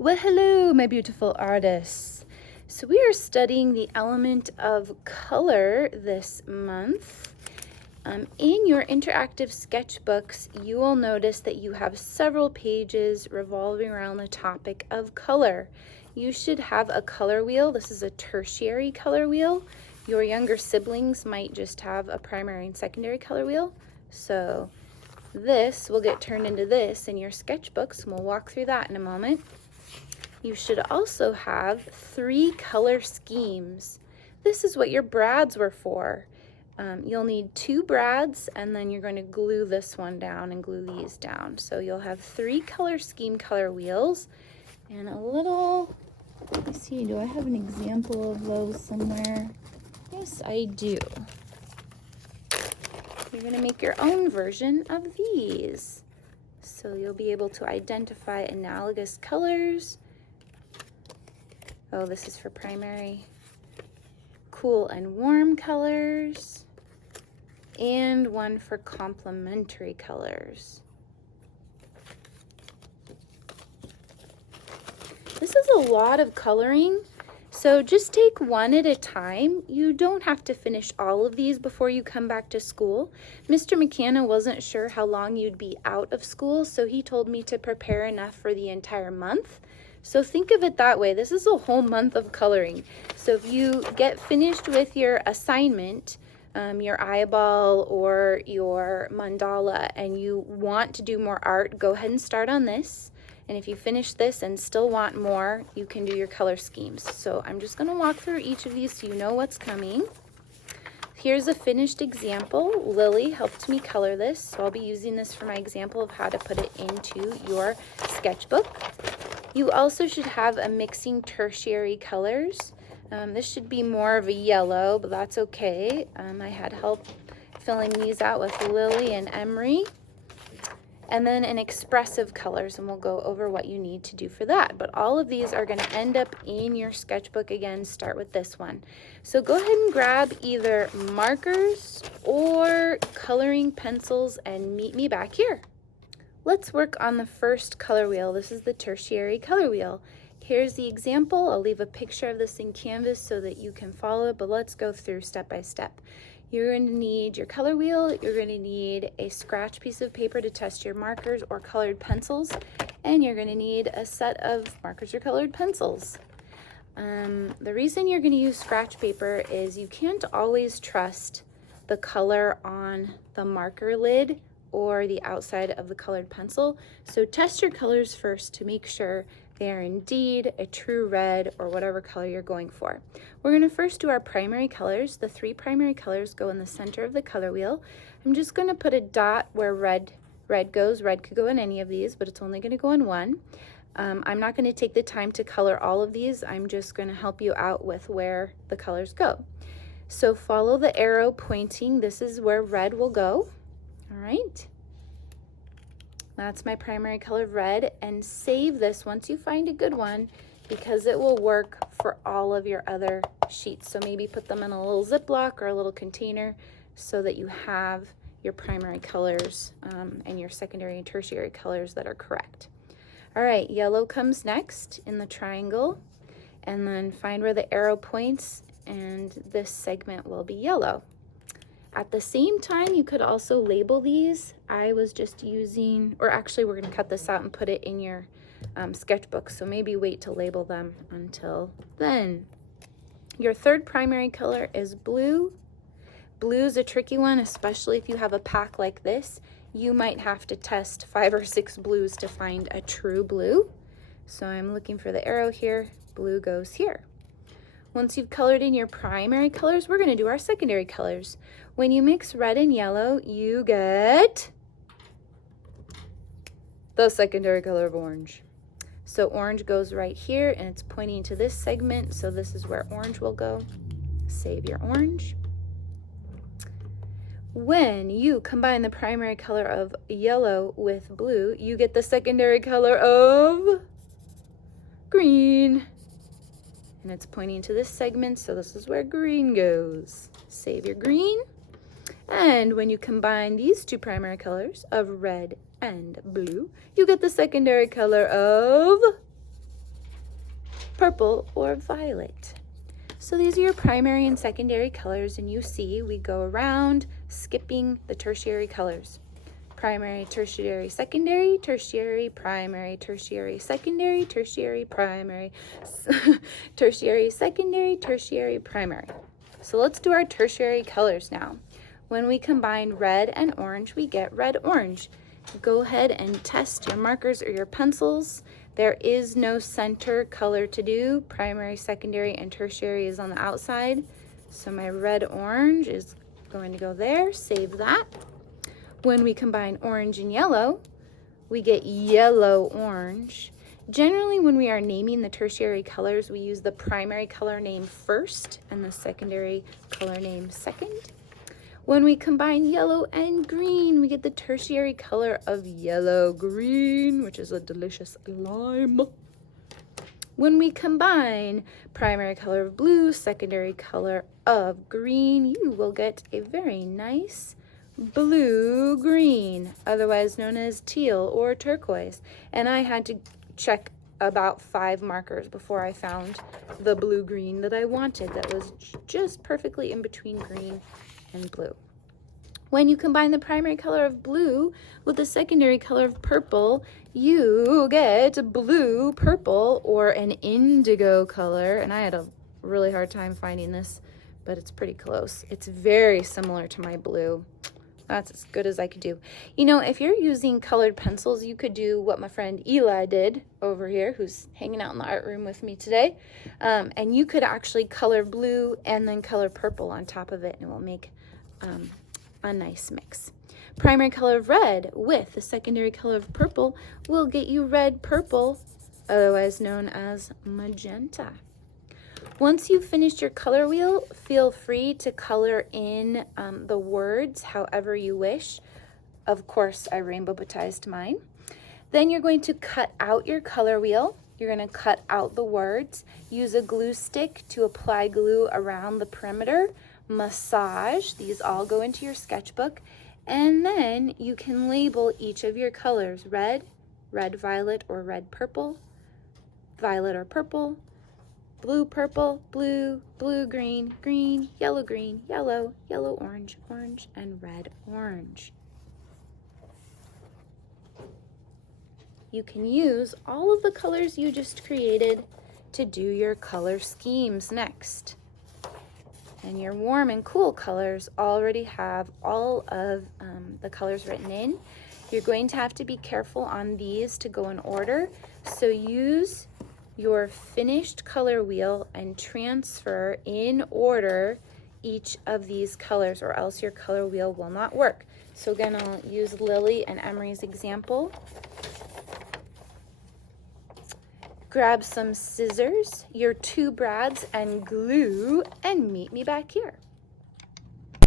Well, hello, my beautiful artists. So we are studying the element of color this month. In your interactive sketchbooks, you will notice that you have several pages revolving around the topic of color. You should have a color wheel. This is a tertiary color wheel. Your younger siblings might just have a primary and secondary color wheel. So this will get turned into this in your sketchbooks, and we'll walk through that in a moment. You should also have 3 color schemes. This is what your brads were for. You'll need 2 brads, and then you're going to glue this one down and glue these down. So you'll have 3 color scheme color wheels and a little, let me see, do I have an example of those somewhere? Yes, I do. You're going to make your own version of these. So you'll be able to identify analogous colors. Oh, this is for primary. Cool and warm colors. And one for complementary colors. This is a lot of coloring, so just take one at a time. You don't have to finish all of these before you come back to school. Mr. McKenna wasn't sure how long you'd be out of school, so he told me to prepare enough for the entire month. So think of it that way. This is a whole month of coloring. So if you get finished with your assignment, your eyeball or your mandala, and you want to do more art, go ahead and start on this. And if you finish this and still want more, you can do your color schemes. So I'm just going to walk through each of these so you know what's coming. Here's a finished example. Lily helped me color this, so I'll be using this for my example of how to put it into your sketchbook. You also should have a mixing tertiary colors. This should be more of a yellow, but that's okay. I had help filling these out with Lily and Emery. And then an expressive colors, and we'll go over what you need to do for that. But all of these are going to end up in your sketchbook. Again, start with this one. So go ahead and grab either markers or coloring pencils and meet me back here. Let's work on the first color wheel. This is the tertiary color wheel. Here's the example. I'll leave a picture of this in Canvas so that you can follow it, but let's go through step by step. You're going to need your color wheel. You're going to need a scratch piece of paper to test your markers or colored pencils, and you're going to need a set of markers or colored pencils. The reason you're going to use scratch paper is you can't always trust the color on the marker lid or the outside of the colored pencil. So test your colors first to make sure they are indeed a true red or whatever color you're going for. We're going to first do our primary colors. The 3 primary colors go in the center of the color wheel. I'm just going to put a dot where red goes. Red could go in any of these, but it's only going to go in one. I'm not going to take the time to color all of these. I'm just going to help you out with where the colors go. So follow the arrow pointing. This is where red will go. All right. That's my primary color red, and save this once you find a good one because it will work for all of your other sheets. So maybe put them in a little Ziploc or a little container so that you have your primary colors and your secondary and tertiary colors that are correct. All right, yellow comes next in the triangle, and then find where the arrow points, and this segment will be yellow. At the same time, you could also label these. I was just using, or actually we're going to cut this out and put it in your sketchbook, so maybe wait to label them until then. Your third primary color is blue. Blue is a tricky one, especially if you have a pack like this. You might have to test 5 or 6 blues to find a true blue. So I'm looking for the arrow here. Blue goes here. Once you've colored in your primary colors, we're going to do our secondary colors. When you mix red and yellow, you get the secondary color of orange. So orange goes right here, and it's pointing to this segment, so this is where orange will go. Save your orange. When you combine the primary color of yellow with blue, you get the secondary color of green. And it's pointing to this segment, so this is where green goes. Save your green. And when you combine these 2 primary colors of red and blue, you get the secondary color of purple, or violet. So these are your primary and secondary colors, and you see we go around skipping the tertiary colors. Primary, tertiary, secondary, tertiary, primary, tertiary, secondary, tertiary, primary, tertiary, secondary, tertiary, primary. So let's do our tertiary colors now. When we combine red and orange, we get red-orange. Go ahead and test your markers or your pencils. There is no center color to do. Primary, secondary, and tertiary is on the outside. So my red-orange is going to go there. Save that. When we combine orange and yellow, we get yellow-orange. Generally, when we are naming the tertiary colors, we use the primary color name first and the secondary color name second. When we combine yellow and green, we get the tertiary color of yellow-green, which is a delicious lime. When we combine primary color of blue, secondary color of green, you will get a very nice blue-green, otherwise known as teal or turquoise. And I had to check about 5 markers before I found the blue-green that I wanted that was just perfectly in between green and blue. When you combine the primary color of blue with the secondary color of purple, you get blue purple, or an indigo color. And I had a really hard time finding this, but it's pretty close. It's very similar to my blue. That's as good as I could do. You know, if you're using colored pencils, you could do what my friend Eli did over here, who's hanging out in the art room with me today. And you could actually color blue and then color purple on top of it, and it will make a nice mix. Primary color of red with the secondary color of purple will get you red purple, otherwise known as magenta. Once you've finished your color wheel, feel free to color in the words however you wish. Of course, I rainbow baptized mine. Then you're going to cut out your color wheel. You're going to cut out the words. Use a glue stick to apply glue around the perimeter. Massage. These all go into your sketchbook. And then you can label each of your colors: red, red violet or red purple, violet or purple, blue purple, blue, blue green, green, yellow green, yellow, yellow orange, orange, and red orange. You can use all of the colors you just created to do your color schemes next. And your warm and cool colors already have all of the colors written in. You're going to have to be careful on these to go in order. So use your finished color wheel and transfer in order each of these colors, or else your color wheel will not work. So again, I'll use Lily and Emery's example. Grab some scissors, your 2 brads, and glue, and meet me back here.